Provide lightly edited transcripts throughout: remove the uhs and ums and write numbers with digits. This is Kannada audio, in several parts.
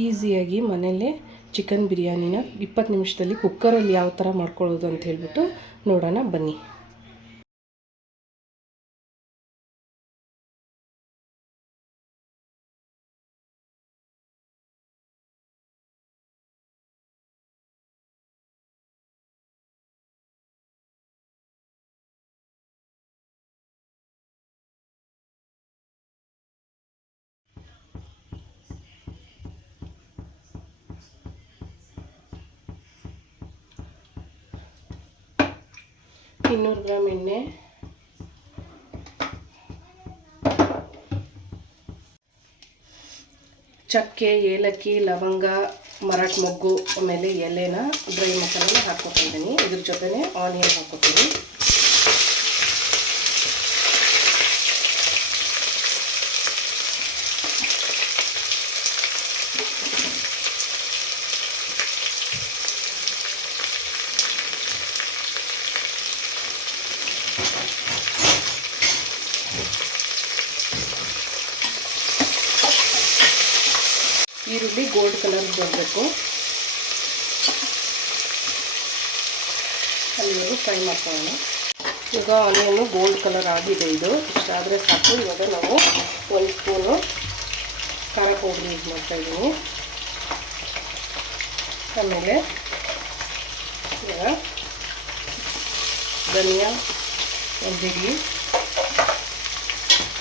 ಈಸಿಯಾಗಿ ಮನೆಯಲ್ಲೇ ಚಿಕನ್ ಬಿರಿಯಾನಿನ 20 ನಿಮಿಷದಲ್ಲಿ ಕುಕ್ಕರಲ್ಲಿ ಯಾವ ಥರ ಮಾಡ್ಕೊಳ್ಳೋದು ಅಂತ ಹೇಳ್ಬಿಟ್ಟು ನೋಡೋಣ ಬನ್ನಿ. ಇನ್ನೂರು ಗ್ರಾಮ್ ಎಣ್ಣೆ, ಚಕ್ಕೆ, ಏಲಕ್ಕಿ, ಲವಂಗ, ಮರಾಠ ಮೊಗ್ಗು, ಆಮೇಲೆ ಎಲೆನ ಡ್ರೈ ಮಸಾಲೆನ ಹಾಕ್ಕೊತಾ ಇದ್ದೀನಿ. ಇದ್ರ ಜೊತೆನೆ ಆನಿಯನ್ ಹಾಕ್ಕೊತೀನಿ. ಈರುಳ್ಳಿ ಗೋಲ್ಡ್ ಕಲರ್ ಬರಬೇಕು, ಅಲ್ಲಿವರೆಗೂ ಫ್ರೈ ಮಾಡ್ಕೊಳ್ಳೋಣ. ಈಗ ಆನಿಯನ್ನು ಗೋಲ್ಡ್ ಕಲರ್ ಆಗಿದೆ. ಇದು ಇಷ್ಟಾದರೆ ಸಾಕು. ಇವಾಗ ನಾವು 1 ಸ್ಪೂನು ಖಾರ ಪೌಡ್ರ್ ಯೂಸ್ ಮಾಡ್ತಾಯಿದ್ದೀನಿ. ಆಮೇಲೆ ಇವಾಗ ಧನಿಯಾ, ಒಂದಿಡಿ,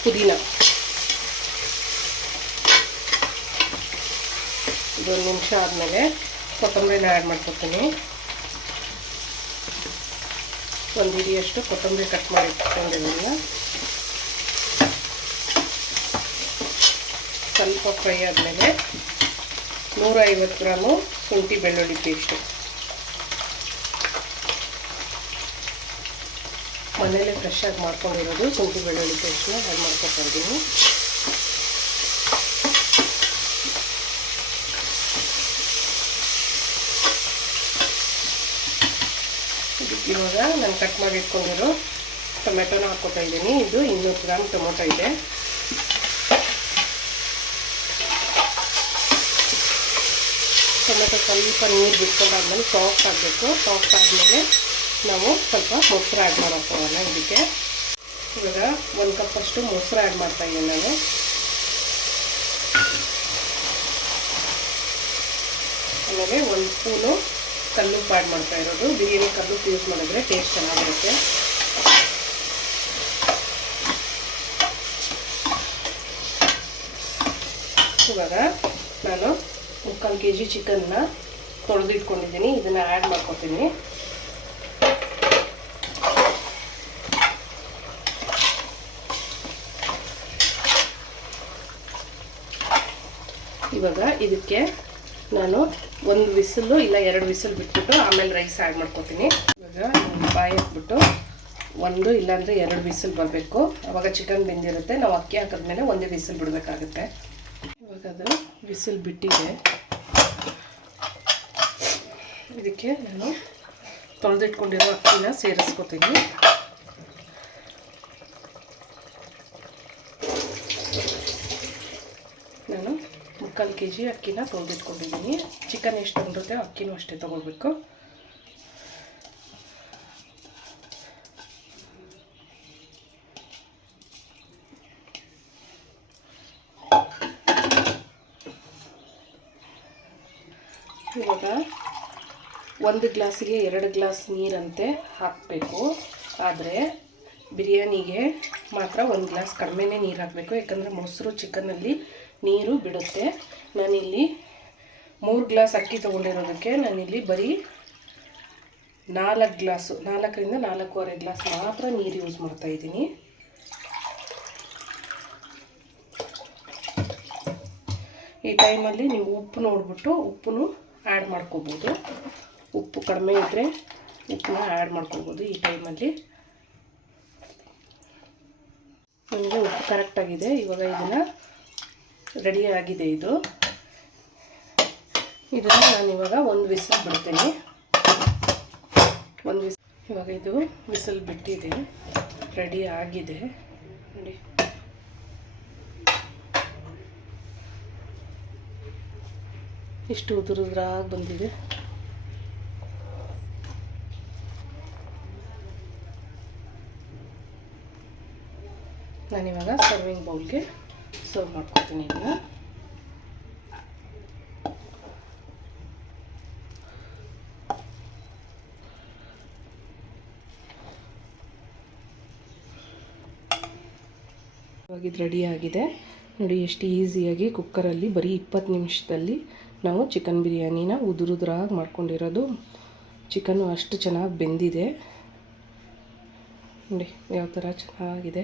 ಪುದೀನ ಇದೊಂದು ನಿಮಿಷ ಆದಮೇಲೆ ಕೊತ್ತಂಬರಿನ ಆ್ಯಡ್ ಮಾಡ್ಕೊತೀನಿ. ಒಂದು ಹಿಡಿಯಷ್ಟು ಕೊತ್ತಂಬರಿ ಕಟ್ ಮಾಡಿ ಇಟ್ಕೊಂಡಿದ್ದೀನಿ. ಸ್ವಲ್ಪ ಫ್ರೈ ಆದಮೇಲೆ 150 ಗ್ರಾಮು ಶುಂಠಿ ಬೆಳ್ಳುಳ್ಳಿ ಪೇಸ್ಟು ಮನೆಯಲ್ಲೇ ಫ್ರೆಶ್ ಆಗಿ ಮಾಡ್ಕೊಂಡಿರೋದು ಶುಂಠಿ ಬೆಳ್ಳುಳ್ಳಿ ಪೇಸ್ಟ್ನ ಆ್ಯಡ್ ಮಾಡ್ಕೊತಾ ಇದ್ದೀನಿ. ಇವಾಗ ನಾನು ಕಟ್ ಮಾಡಿ ಇಟ್ಕೊಂಡಿರೋ ಟೊಮೆಟೊನ ಹಾಕ್ಕೊತಾ ಇದ್ದೀನಿ. ಇದು 200 ಗ್ರಾಮ್ ಟೊಮೆಟೊ ಇದೆ. ಟೊಮೆಟೊ ಸ್ವಲ್ಪ ನೀರು ಬಿಟ್ಕೊಂಡಾದ್ಮೇಲೆ ಸಾಫ್ಟ್ ಆಗಬೇಕು. ಸಾಫ್ಟ್ ಆದಮೇಲೆ ನಾವು ಸ್ವಲ್ಪ ಮೊಸರು ಆ್ಯಡ್ ಮಾಡೋಕ್ಕೋಣ. ಇದಕ್ಕೆ ಇವಾಗ 1 ಕಪ್ಪಷ್ಟು ಮೊಸರು ಆ್ಯಡ್ ಮಾಡ್ತಾಯಿದ್ದೀನಿ ನಾನು. ಆಮೇಲೆ 1 ಸ್ಪೂನು ಕಲ್ಲುಪ್ಪು ಆ್ಯಡ್ ಮಾಡ್ತಾ ಇರೋದು. ಬಿರಿಯಾನಿ ಕಲ್ಲುಪ್ಪು ಯೂಸ್ ಮಾಡಿದ್ರೆ ಟೇಸ್ಟ್ ಚೆನ್ನಾಗಿರುತ್ತೆ. ಇವಾಗ ನಾನು 3/4 kg ಚಿಕನ್ನ ತೊಳೆದಿಟ್ಕೊಂಡಿದ್ದೀನಿ. ಇದನ್ನು ಆ್ಯಡ್ ಮಾಡ್ಕೊತೀನಿ. ಇವಾಗ ಇದಕ್ಕೆ ನಾನು 1 ವಿಸಿಲು ಇಲ್ಲ 2 ವಿಸಿಲ್ ಬಿಟ್ಬಿಟ್ಟು ಆಮೇಲೆ ರೈಸ್ ಆ್ಯಡ್ ಮಾಡ್ಕೊತೀನಿ. ಇವಾಗ ಬಾಯಿ ಹಾಕ್ಬಿಟ್ಟು 1 ಇಲ್ಲಾಂದರೆ 2 ವಿಸಿಲ್ ಬರಬೇಕು. ಆವಾಗ ಚಿಕನ್ ಬೆಂದಿರುತ್ತೆ. ನಾವು ಅಕ್ಕಿ ಹಾಕಿದ್ಮೇಲೆ 1 ವಿಸಿಲ್ ಬಿಡಬೇಕಾಗುತ್ತೆ. ಇವಾಗ ಅದು ವಿಸಿಲ್ ಬಿಟ್ಟಿದೆ. ಇದಕ್ಕೆ ನಾನು ತೊಳೆದಿಟ್ಕೊಂಡಿರೋ ಅಕ್ಕಿನ ಸೇರಿಸ್ಕೊತೀನಿ. ನಾನು 3/4 kg ಅಕ್ಕಿನ ತೊಳೆದಿಟ್ಕೊಂಡಿದ್ದೀನಿ. ಚಿಕನ್ ಎಷ್ಟು ತೊಗೊಂಡಿರುತ್ತೆ ಅಕ್ಕಿನೂ ಅಷ್ಟೇ ತೊಗೊಳ್ಬೇಕು. ಇವಾಗ 1 ಗ್ಲಾಸಿಗೆ 2 ಗ್ಲಾಸ್ ನೀರಂತೆ ಹಾಕಬೇಕು. ಆದರೆ ಬಿರಿಯಾನಿಗೆ ಮಾತ್ರ 1 ಗ್ಲಾಸ್ ಕಡಿಮೆನೇ ನೀರು ಹಾಕಬೇಕು. ಯಾಕಂದರೆ ಮೊಸರು ಚಿಕನ್ನಲ್ಲಿ ನೀರು ಬಿಡುತ್ತೆ. ನಾನಿಲ್ಲಿ 3 ಗ್ಲಾಸ್ ಅಕ್ಕಿ ತೊಗೊಂಡಿರೋದಕ್ಕೆ ನಾನಿಲ್ಲಿ ಬರೀ 4 ಗ್ಲಾಸು 4ರಿಂದ 4.25 ಗ್ಲಾಸ್ ಮಾತ್ರ ನೀರು ಯೂಸ್ ಮಾಡ್ತಾಯಿದ್ದೀನಿ. ಈ ಟೈಮಲ್ಲಿ ನೀವು ಉಪ್ಪು ನೋಡಿಬಿಟ್ಟು ಉಪ್ಪನ್ನು ಆ್ಯಡ್ ಮಾಡ್ಕೋಬೋದು. ಉಪ್ಪು ಕಡಿಮೆ ಇದ್ದರೆ ಉಪ್ಪನ್ನ ಆ್ಯಡ್ ಮಾಡ್ಕೋಬೋದು. ಈ ಟೈಮಲ್ಲಿ ನನಗೆ ಉಪ್ಪು ಕರೆಕ್ಟಾಗಿದೆ. ಇವಾಗ ಇದನ್ನು ರೆಡಿ ಆಗಿದೆ. ಇದನ್ನು ನಾನಿವಾಗ 1 ವಿಸಿಲ್ ಬಿಡ್ತೀನಿ. 1 ವಿಸಿಲ್ ಇವಾಗ ಇದು ವಿಸಿಲ್ ಬಿಟ್ಟಿದೆ, ರೆಡಿ ಆಗಿದೆ ನೋಡಿ. ಇಷ್ಟು ಉದುರುದ್ರಾಗಿ ಬಂದಿದೆ. ನಾನಿವಾಗ ಸರ್ವಿಂಗ್ ಬೌಲ್ಗೆ ಸರ್ವ್ ಮಾಡ್ಕೊತೀನಿ. ಇದನ್ನು ಇವಾಗ ಇದು ರೆಡಿಯಾಗಿದೆ ನೋಡಿ. ಎಷ್ಟು ಈಸಿಯಾಗಿ ಕುಕ್ಕರಲ್ಲಿ ಬರೀ 20 ನಿಮಿಷದಲ್ಲಿ ನಾವು ಚಿಕನ್ ಬಿರಿಯಾನಿನ ಉದುರುದ್ರಾಗಿ ಮಾಡ್ಕೊಂಡಿರೋದು. ಚಿಕನ್ನು ಅಷ್ಟು ಚೆನ್ನಾಗಿ ಬೆಂದಿದೆ ನೋಡಿ, ಯಾವ ಥರ ಚೆನ್ನಾಗಿದೆ.